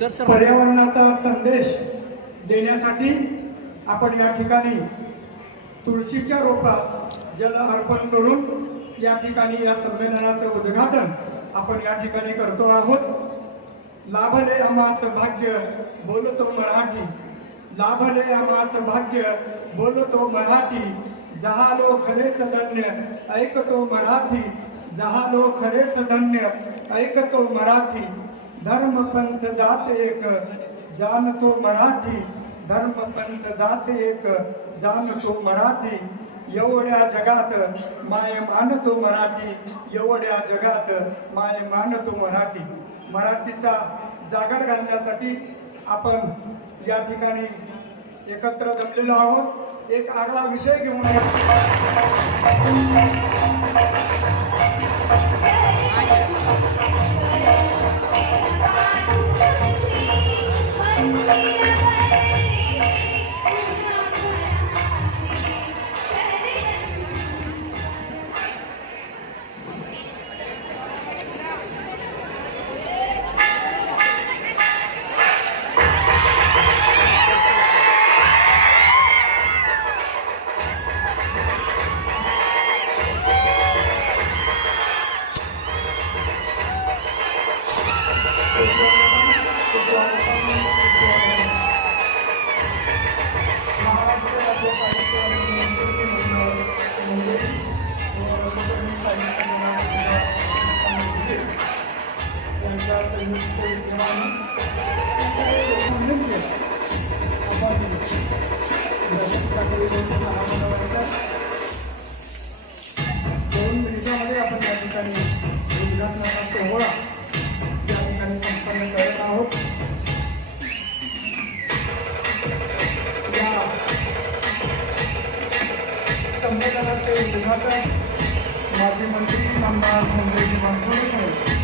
पर्यावरणाचा संदेश देण्यासाठी आपण या ठिकाणी तुळशीच्या रोपास जल अर्पण करून या ठिकाणी या संमेलनाचं उद्घाटन आपण या ठिकाणी करतो आहोत। लाभले आम्हास भाग्य बोलतो मराठी, लाभले आम्हास भाग्य बोलतो मराठी, जहालो खरेच धन्य ऐकतो मराठी, जहालो खरेच धन्य ऐकतो मराठी, धर्म पंथ जात एक जानतो मराठी, धर्म पंथ जात एक जानतो मराठी, एवढ्या जगात माय मानतो मराठी, एवढ्या जगात माय मानतो मराठी। मराठीचा जागर घालण्यासाठी आपण या ठिकाणी एकत्र जमलेलो आहोत। एक आगळा विषय घेऊन दोन मिनिटांमध्ये आपण या ठिकाणी उद्घाटनाचा सोहळा या ठिकाणी संपन्न करत आहोत। या संमेलनाचे उद्घाटन माजी मंत्री नामदार मंत्री मानखोडे साहेब